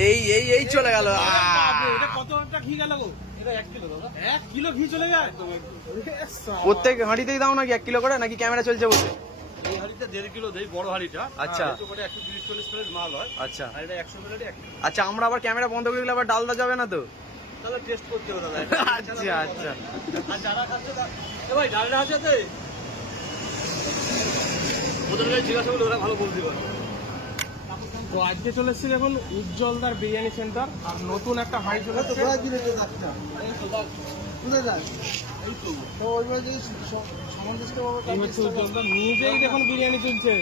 এই এই এই চলে গেল। এটা কতটা ঘি গেল এক কিলো দাদা এক কিলো ঘি চলে যায়? প্রত্যেক হাঁড়িতেই দাও নাকি এক কিলো করে নাকি ক্যামেরা চলছে বসে? এই দেড় কিলো দেই বড় হাঁড়িটা। আচ্ছা। হয়। আচ্ছা। আচ্ছা আমরা আবার ক্যামেরা বন্ধ করে দিলে আবার ডালদা যাবে না তো? আচ্ছা আচ্ছা। আর যারা খাচ্ছে তা- এ ভাই ডালটা আছে জিজ্ঞাসা করলে ওরা ভালো বলতে পারে তো আজকে চলে এসেছি দেখুন উজ্জ্বলদার বিরিয়ানি সেন্টার আর নতুন একটা হাই চলে এসেছে। উজ্জ্বলদার নিজেই দেখুন বিরিয়ানি চলছে।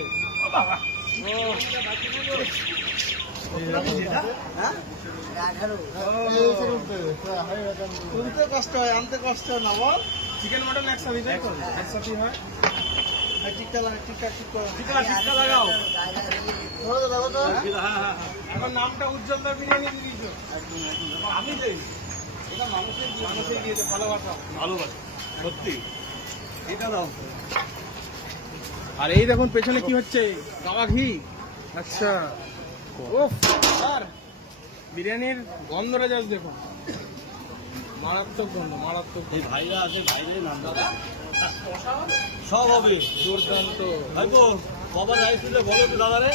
তুলতে কষ্ট হয় আনতে কষ্ট হয় না বল? চিকেন মটন একসাথে একসাথে হয়। হ্যাঁ হ্যাঁ নামটা উজ্জ্বলদার বিরিয়ানি আমি দেই এটা মানুষের ভালোবাসা ভালোবাসি সত্যি এটা দাও আর এই দেখুন পেছনে কি হচ্ছে? গাওয়া ঘি? আচ্ছা। বিরিয়ানির গন্ধটা যাস দেখুন। মারাত্মক গন্ধ মারাত্মক এই ভাইরা আছে ভাইরে নাম দাদা সব হবে। দুর্দান্ত। ভাইবো কবার রাইস দিলে বলো তো দাদা রে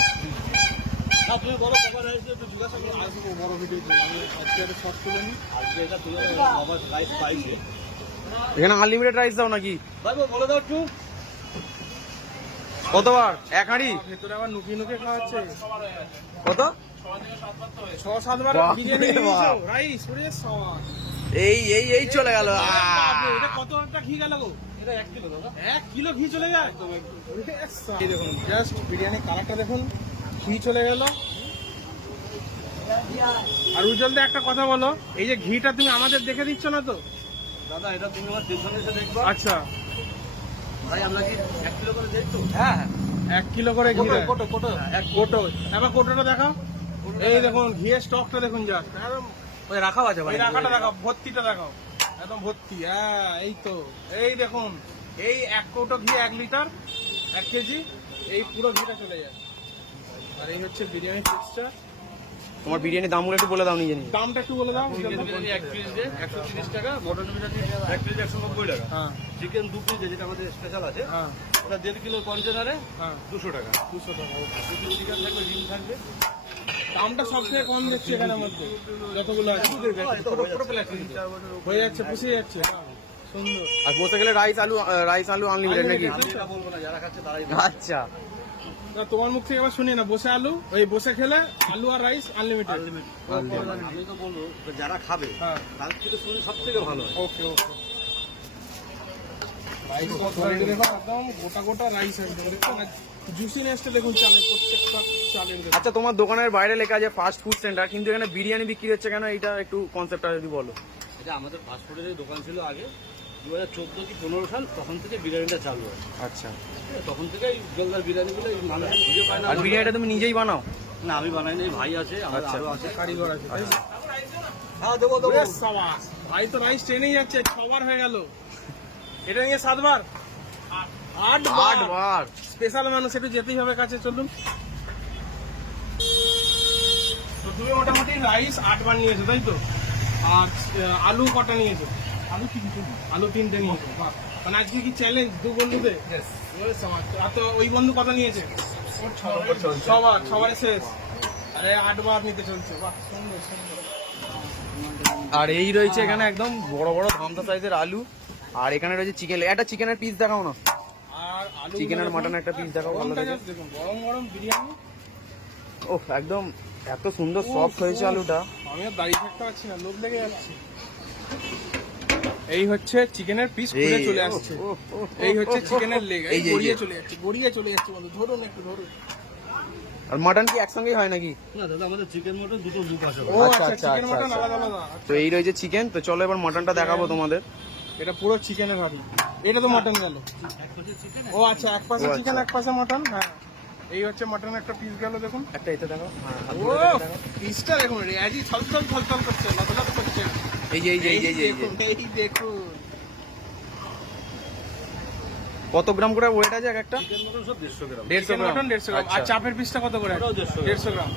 না তুমি বলো কবার রাইস দিলে একটু জিজ্ঞাসা করো। আসব বড় ভিডিও আমি আজকে একটা শর্ট তুলে নিই আজকে এটা তুলে কবার রাইস পাইছে। এখানে আনলিমিটেড রাইস দাও নাকি? ভাইবো বলে দাও একটু। কতবার? এক হাঁড়ি? ভেতরে আবার নুকি নুকে খাওয়াচ্ছে। কত? ছ সাতবার বিরিয়ানি বাপ। রাইস ওরে সাওয়া এই এই এই চলে গেল। কতটা ঘি গেল গো? এটা এক কিলো দাদা। এক কিলো ঘি চলে যায়? এই দেখুন জাস্ট বিরিয়ানি কালারটা দেখুন। ঘি চলে গেল। আর উজ্জ্বলদা একটা কথা বলো এই যে ঘিটা তুমি আমাদের দেখে দিচ্ছ না তো? দাদা এটা তুমি আমার এসে দেখবা আচ্ছা। ভাই আমরা কি এক কিলো করে দেই তো? হ্যাঁ এক কিলো করে ঘি। কোটো কোটো এক কোটো। এবার কোটোটা দেখাও। এই দেখুন ঘিয়ের স্টকটা দেখুন যা একদম ওই রাখাও আছে এই রাখাটা দেখাও ভর্তিটা দেখাও। একদম ভর্তি হ্যাঁ এই তো। এই দেখুন এই এক কৌটো ঘি এক লিটার এক কেজি এই পুরো ঘিটা চলে যায়। আর এই হচ্ছে বিরিয়ানি টেক্সচার তোমার বিরিয়ানির দামগুলো একটু বলে দাও নিজে নিজে। দামটা একটু বলে দাও। চিকেন বিরিয়ানি এক পিস একশো তিরিশ টাকা মটন বিরিয়ানি এক পিস একশো নব্বই টাকা। হ্যাঁ। চিকেন দু পিস যেটা আমাদের স্পেশাল আছে হ্যাঁ। ওটা দেড় কিলো কন্টেনারে হ্যাঁ। দুশো টাকা। দুশো টাকা চিকেন থাকবে ডিম থাকবে। দামটা সবথেকে কম দেখছি এখানের মধ্যে। যতগুলো আছে। হয়ে যাচ্ছে পুষে যাচ্ছে। সুন্দর। আর বসে গেলে রাইস আলু রাইস আলু আনলিমিটেড নাকি? আমি এটা বলব না যারা খাচ্ছে তারাই আচ্ছা। না তোমার মুখ থেকে আবার শুনি না বসে আলু ওই বসে খেলে আলু আর রাইস আনলিমিটেড আমি তো বলব যারা খাবে হ্যাঁ। তাদের থেকে শুনে সব থেকে ভালো ওকে ওকে রাইস কোয়ালিটি দেখো একদম গোটা গোটা রাইস একদম দেখুন জুসিনেসটা দেখুন চালের প্রত্যেকটা চালের দেখুন আচ্ছা তোমার দোকানের বাইরে লেখা আছে ফাস্ট ফুড সেন্টার কিন্তু এখানে বিরিয়ানি বিক্রি হচ্ছে কেন? এটা একটু কনসেপ্টটা যদি বলো। এটা আমাদের ফাস্টফুডের যে দোকান ছিল আগে। দু হাজার চোদ্দ কি পনেরো সাল তখন থেকে বিরিয়ানিটা চালু হয়। আচ্ছা। তখন থেকে এই জলদার বিরিয়ানিগুলো মানুষ খুঁজে পায় না। আর বিরিয়ানিটা তুমি নিজেই বানাও? না আমি বানাই নাই ভাই আছে আমার আচ্ছা। আছে। কারিগর আছে হ্যাঁ দেবো সাবাস। ভাই তো রাইস ট্রেনেই যাচ্ছে ছবার হয়ে গেল। এটা নিয়ে সাতবার? আট বার স্পেশাল মানুষ একটু যেতেই হবে কাছে চলুন। তো তুমি মোটামুটি রাইস আটবার নিয়েছো তাই তো? আর আলু কটা নিয়েছো? আলু তিনটে আলু তিনটে নিয়েছো মানে আজকে কি চ্যালেঞ্জ দু বন্ধুতে তো ওই বন্ধু কত নিয়েছে? ছবার। ছবার শেষ। আরে আটবার নিতে চলছে বাহ। সুন্দর সুন্দর আর এই রয়েছে এখানে একদম বড় বড় ধামতা সাইজের আলু। আর এখানে রয়েছে চিকেন একটা চিকেনের পিস দেখাও না। চিকেন আর মাটন একটা পিস দেখাও ভালো দেখুন গরম গরম বিরিয়ানি। ও একদম এত সুন্দর সফট হয়েছে আলুটা। আমি আর দাঁড়িয়ে থাকতে পারছি না লোভ লেগে যাচ্ছে। এই হচ্ছে চিকেনের পিস খুলে চলে ও, আসছে এই হচ্ছে চিকেনের লেগ এই গড়িয়ে চলে যাচ্ছে গড়িয়ে চলে যাচ্ছে বন্ধু ধরুন একটু ধরুন। আর মাটন কি একসঙ্গেই হয় নাকি? না দাদা আমাদের চিকেন মটন দুটো লুক আছে। আচ্ছা, আচ্ছা আচ্ছা, আচ্ছা, মটন আচ্ছা। আলাদা আলাদা তো এই রয়েছে চিকেন তো চলো এবার মাটনটা দেখাবো তোমাদের। এটা পুরো চিকেনের হাড়ি। এটা তো মটন গেল। ও আচ্ছা এক পাশে আচ্ছা। চিকেন এক পাশে মটন হ্যাঁ। এই হচ্ছে মটন একটা পিস গেল দেখুন। একটা এতে দেখাও ও পিসটা দেখুন রেয়াজি ছলছল ছলছল করছে লতলত করছে। এই যে এই যে এই যে এই যে, এই যে। দেখুন কত গ্রাম করে ওয়েট আছে এক একটা? চিকেন মটন সব দেড়শো গ্রাম। দেড়শো চিকেন গ্রাম। মটন দেড়শো গ্রাম। আর আচ্ছা। চাপের পিসটা কত করে? 150 গ্রাম। দেড়শো গ্রাম।